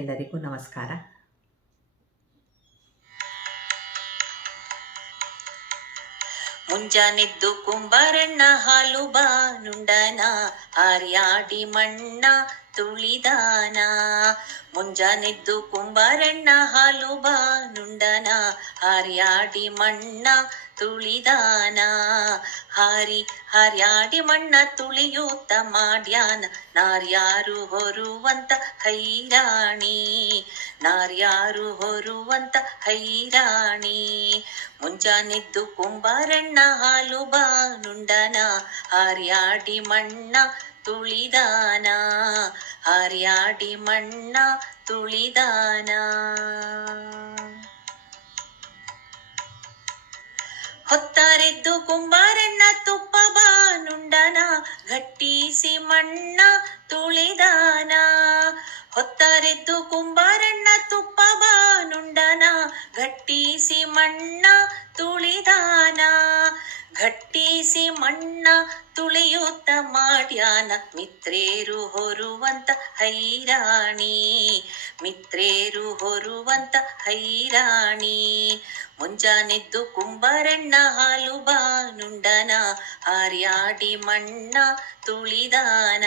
ಎಲ್ಲರಿಗೂ ನಮಸ್ಕಾರ. ಮುಂಜಾನೆದ್ದು ಕುಂಬಾರಣ್ಣ ಹಾಲು ಬಾನುಂಡನ ಹಾರ್ಯಾಡಿ ಮಣ್ಣ ತುಳಿದಾನ. ಮುಂಜಾನೆದ್ದು ಕುಂಬಾರಣ್ಣ ಹಾಲು ಬಾನುಂಡನ ಹಾರ್ಯಾಡಿ ಮಣ್ಣ ತುಳಿದಾನ. ಹಾರ್ಯಾಡಿ ಮಣ್ಣ ತುಳಿಯೂತ ಮಾಡ್ಯಾನ ನಾರ್ಯಾರು ಹೊರುವಂತ ಹೈರಾಣಿ. ನಾರ್ಯಾರು ಹೊರುವಂತ ಹೈರಾಣಿ. ಮುಂಜಾನೆದ್ದು ಕುಂಬಾರಣ್ಣ ಹಾಲು ಬಾನುಂಡನ ಹಾರ್ಯಾಡಿ ಮಣ್ಣ ತುಳಿದಾನ. ಹಾರ್ಯಾಡಿ ಮಣ್ಣ ತುಳಿದಾನ. ಹೊತ್ತಾರೆದ್ದು ಕುಂಬಾರಣ್ಣ ತುಪ್ಪ ಬಾನುಂಡನ ಘಟ್ಟಿಸಿ ಮಣ್ಣ ತುಳಿದಾನ. ಹೊತ್ತಾರೆದ್ದು ಕುಂಬಾರಣ್ಣ ತುಪ್ಪ ಬಾನುಂಡನ ಘಟ್ಟಿಸಿ ಮಣ್ಣ ತುಳಿದಾನ. ಘಟ್ಟಿಸಿ ಮಣ್ಣ ತುಳಿಯುತ್ತ ಮಾಡ್ಯಾನ ಮಿತ್ರೇರು ಹೊರುವಂತ ಹೈರಾಣಿ. ಮಿತ್ರೇರು ಹೊರುವಂತ ಹೈರಾಣಿ. ಮುಂಜಾನೆದ್ದು ಕುಂಬಾರಣ್ಣ ಹಾಲು ಬಾನುಂಡನ ಹಾರ್ಯಾಡಿ ಮಣ್ಣ ತುಳಿದಾನ.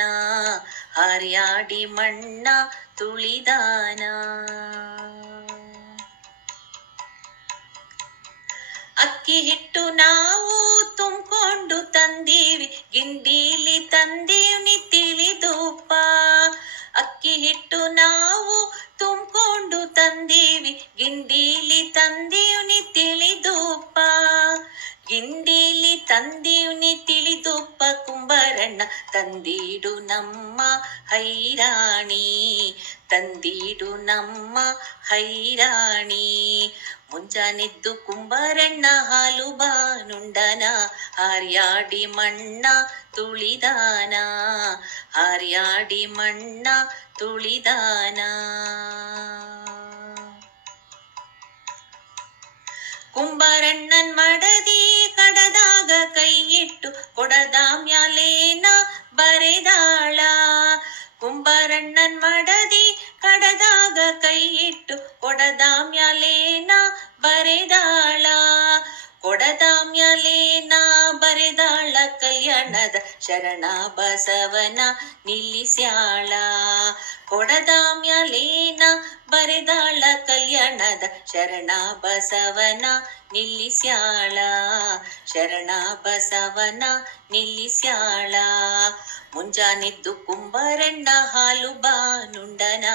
ಹಾರ್ಯಾಡಿ ಮಣ್ಣ ತುಳಿದಾನ. ಅಕ್ಕಿ ಹಿಟ್ಟು ನಾವು ತುಂಬಿಕೊಂಡು ತಂದೀವಿ ಗಿಂಡೀಲಿ ತಂದೀವ್ನಿ ತಿಳಿದುಪ್ಪ. ಅಕ್ಕಿ ಹಿಟ್ಟು ನಾವು ತುಂಬಿಕೊಂಡು ತಂದೀವಿ ಗಿಂಡೀಲಿ ತಂದೀವ್ನಿ ತಿಳಿದುಪ್ಪ. ಗಿಂಡೀಲಿ ತಂದೀವ್ನಿ ತಿಳಿದುಪ್ಪ ಕುಂಬಾರಣ್ಣ ತಂದೀಡು ನಮ್ಮ ಹೈರಾಣಿ. ತಂದೀಡು ನಮ್ಮ ಹೈರಾಣಿ. ಮುಂಜಾನೆದ್ದು ಕುಂಬಾರಣ್ಣ ಹಾಲು ಬಾನುಂಡನ ಹಾರ್ಯಾಡಿ ಮಣ್ಣ ತುಳಿದಾನ. ಹಾರ್ಯಾಡಿ ಮಣ್ಣ ತುಳಿದಾನ. ಕುಂಬಾರಣ್ಣನ್ ಮಡದಿ ಕಡದಾಗ ಕೈ ಇಟ್ಟು ಕೊಡದ ಮ್ಯಾಲೇನ ಬರೆದಾಳ. ಕುಂಬಾರಣ್ಣನ್ ಮಡದಿ ಕಡದಾಗ ಕೈ ಇಟ್ಟು ಕೊಡದ ಮ್ಯಾಲೇನ ಬರೆದಾಳ. ಕೊಡದ ಮ್ಯಾಲೇನ ಬರೆದಾಳ ಕಲ್ಯಾಣದ ಶರಣ ಬಸವನ ನಿಲ್ಲಿಸ್ಯಾಳ. ಕೊಡದ ಮ್ಯಾಲೇನ ಬರೆದಾಳ ಕಲ್ಯಾಣದ ಶರಣ ಬಸವನ ನಿಲ್ಲಿಸ್ಯಾಳ. ಶರಣ ಬಸವನ ನಿಲ್ಲಿಸ್ಯಾಳ. ಮುಂಜಾನೆದ್ದು ಕುಂಬಾರಣ್ಣ ಹಾಲು ಬಾನುಂಡನ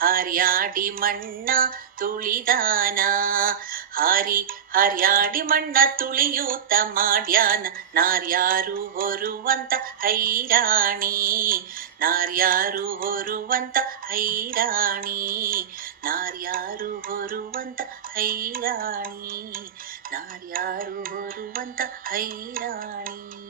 ಹಾರ್ಯಾಡಿ ಮಣ್ಣ ತುಳಿದಾನ. ಹಾರ್ಯಾಡಿ ಮಣ್ಣ ತುಳಿಯೂತ ಮಾಡ್ಯಾನ ನಾರ್ಯಾರು ಹೊರುವಂತ ಹೈರಾಣಿ. ನಾರ್ಯಾರು ಹೊರುವಂತ ಹೈರಾಣಿ. ನಾರ್ಯಾರು ಹೊರುವಂತ ಹೈರಾಣಿ. ನಾರ್ಯಾರು ಹೊರುವಂತ ಹೈರಾಣಿ.